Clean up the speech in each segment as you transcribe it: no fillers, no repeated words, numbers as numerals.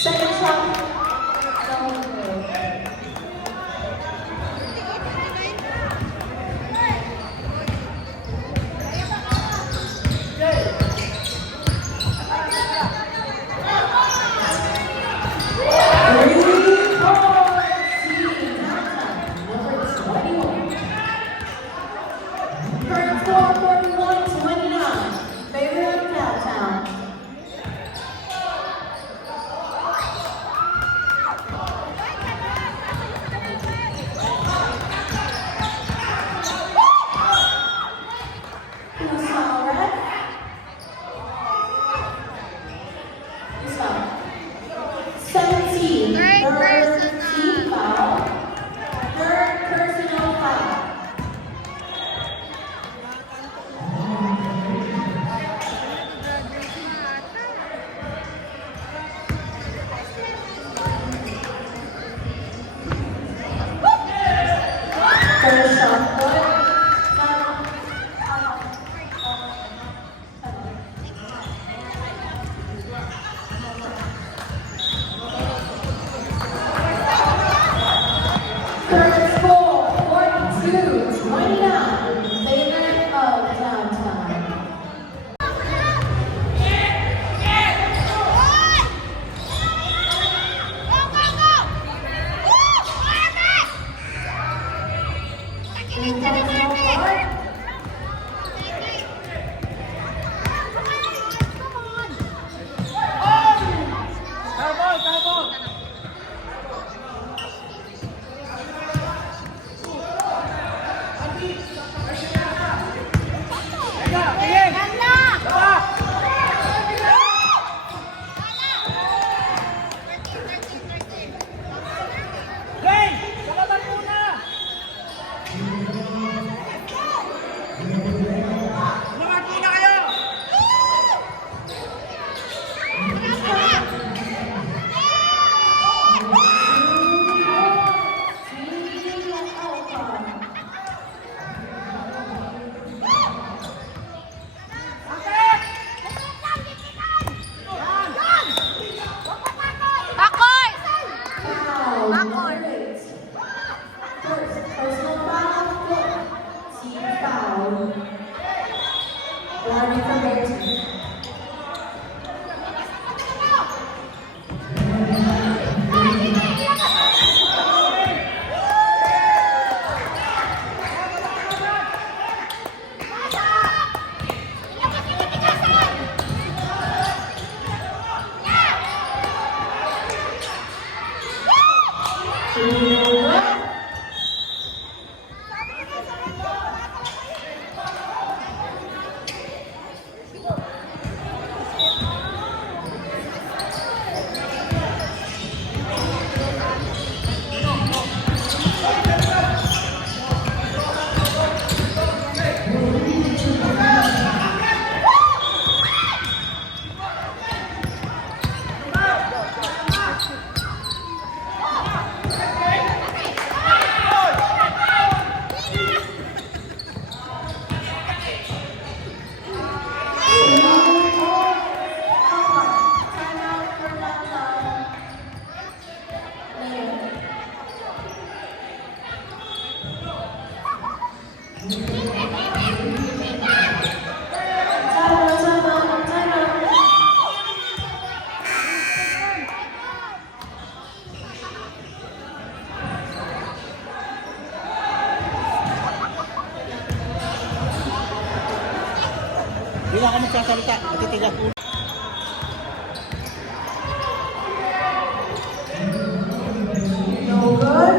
Second shot. No good. Current score 41-29. Favor of Cowtown. Who's all right? Who's up? 17. Third team foul. Third personal foul. First shot good. Current score 42-29 in favor of Downtown. Intentional part. First personal foul, foot. Team foul. Warning from their team. Hindi lang ako magsasalita, matitigas ulo. No good.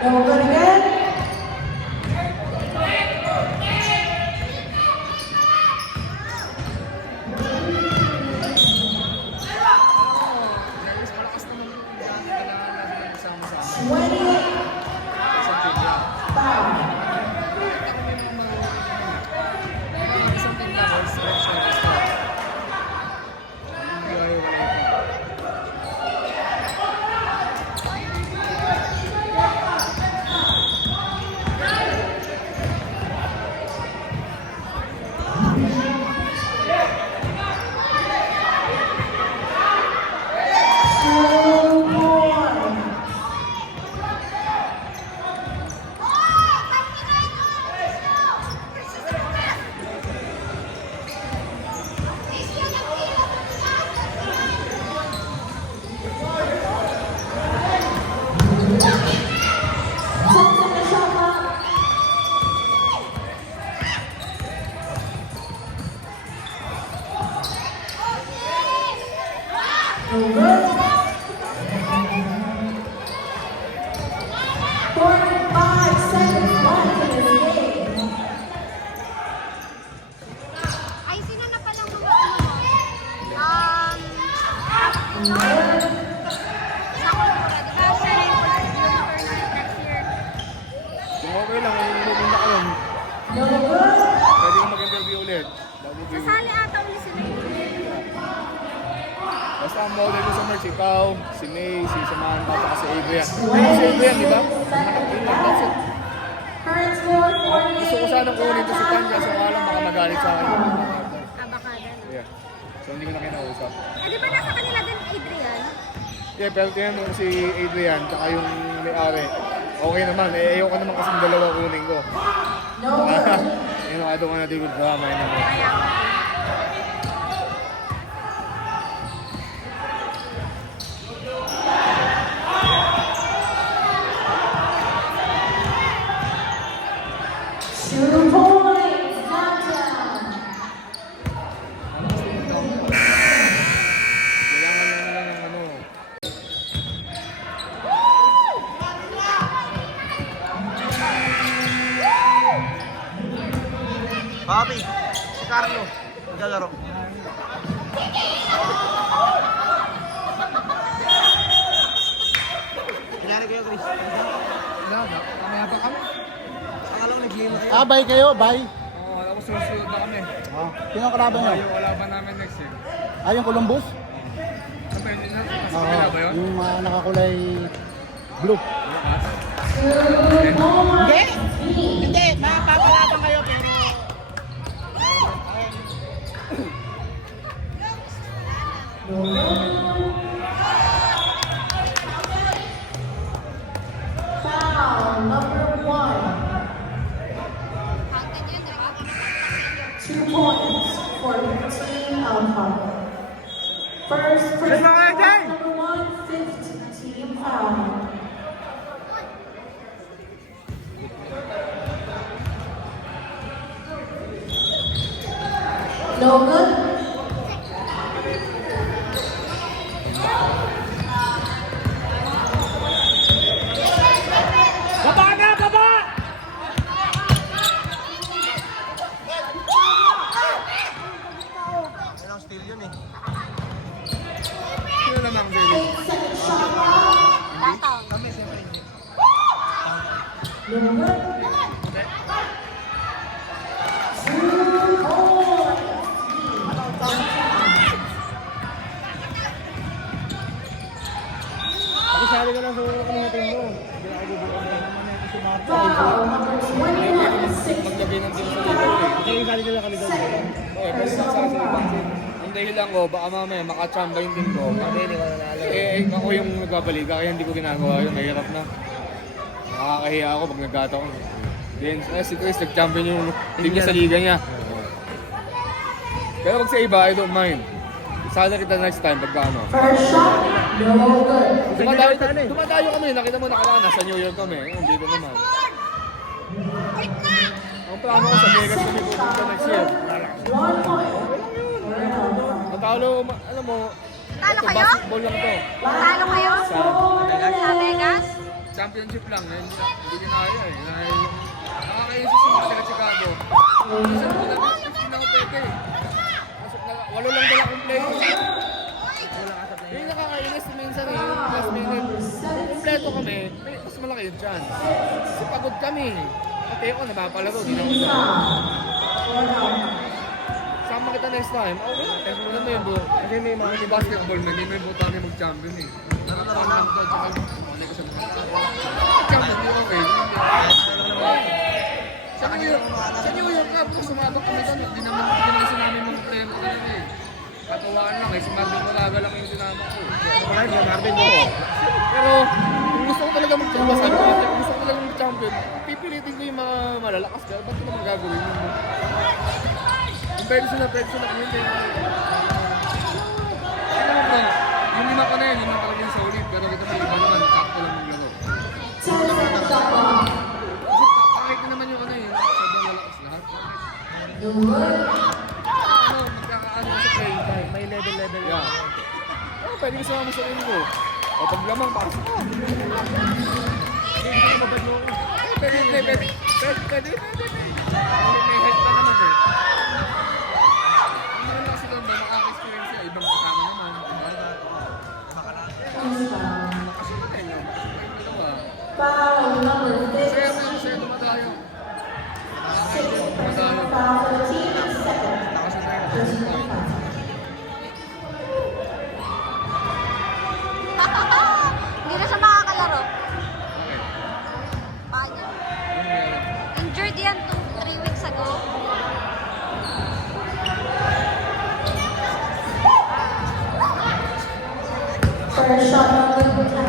No good again. lang, pupunta ka nun. No good. Pwede kang mag-interview ulit. Sasali ata ulit sila yun. Basta ang model ko sa merch, ikaw, si May, si Samantha, at si Adrian. Yung si Adrian, di ba? Nakapin lang, that's it. Current score Gusto ko 48. sanang kunin to si Tanya, so alam baka magalit sa akin. Kabakada. Yeah. So hindi ko na kinausap. Eh, di ba nasa kanila din, Adrian? Yeah, pero tingnan mo si Adrian, tsaka yung may-ari. Okay naman, eh ayoko naman kasi yung dalawa kunin ko. No good. You know, I don't wanna deal with drama anymore. Kaya ako. Two points. Downtown. Kailangan lang nila ng ano. Papi, si Carlo, maglalaro. Kanyari kayo, Chris. Mamaya pa kami. Akala ko nag-game kayo. Ah, bye kayo, bye. Oo, tapos susunod na kami. Ah, sino ang kalaban nyo? Wala pa namin next year. Ah, yung Columbus? Saan pwede na? Mas Oo, kailan ba yun? yung nakakulay blue. Two points. Hindi, mapapalaban kayo pero... Foul number 1. 2 points for Team Alpha. First, number 1, fifth team foul. No good. Yan ang steal yun eh. Sino naman, baby? 8-second shot clock. Downtown. Kami, siyempre. No good. 2 points. Pakisali ka lang sa ulo ko ng natin mo. Hindi na ako bubuo na naman ito si Marta. Foul number 21, 6. Maglagay ng team sa liga ko eh. Hindi, isali nila kami doon. Okay, pwede na sa akin. Ang dahilan ko, baka mamaya makachamba yung team ko. Hindi ko nanalo. Ako yung nagbabaliga, kaya hindi ko ginagawa yun. Mahirap na. Nakakahiya ako pag nagkata ko. Then, si Chris, nag-champion yung team niya sa liga niya. Pero pag sa iba, I don't mind. Sana kita next time pagka ano. First shot, no good. Dumadayo kami, nakita mo nakaraan, nasa New York kami. Ayun, dito naman. Ang plano ko sa Vegas kami pupunta next year. 1 point. Matalo, alam mo, Talo ito, kayo? basketball lang to. Talo kayo? Sa Vegas? Championship lang, eh. Hindi kinaya eh. Dahil nakakainis yung mga taga Chicago. Kasi wala mo, 15 na ako pwede eh. Walo lang dala kong play. Yung nakakainis minsan eh, yung last minute. Kompleto kami, may mas malaki yung chance. Kasi pagod kami. Pati ako napapalaro, di na ako sa... Sama kita next time. Okay lang, pero wala mo yun bro. Kasi may mga basketball na, hindi mo yung buta kami mag-champion eh. Nakakaroon lang ako, tsaka wala ko sa mga... Champion, di okay. Sa New York nga po, sumabak kami doon. Hindi naman sinamin mga player ko yun eh. Katuwaan lang eh, si Marvin Moraga lang yung sinama ko. Wala siya, Marvin mo. Pero kung gusto ko talaga mag-champion, sabi ko, kung gusto ko talaga mag-champion, pipilitin ko yung mga malalakas dahil ba't ko naman gagawin yun? Kung pwede sila kami yun eh. Ano ba? Yung lima ko na yun, lima talaga yung solid. Pero kita sa iba naman, sakto lang yung laro. 10-second shot clock. Kasi kahit na naman yung ano eh, sobrang malakas lahat. No good. Ano, magkakaano sa playing time. May level. Yeah. Oh, pwede ka sumama sa inyo. O pag lamang, para sa ka. Hindi ka mabad mo. Pwede. May head pa naman eh. Hindi naman kasi doon ba, makaka-experience siya. Ibang kasama naman. Team foul. Kasi patay lang. Ano ba? Foul number 15. Sa'yo dumadayo. First shot on the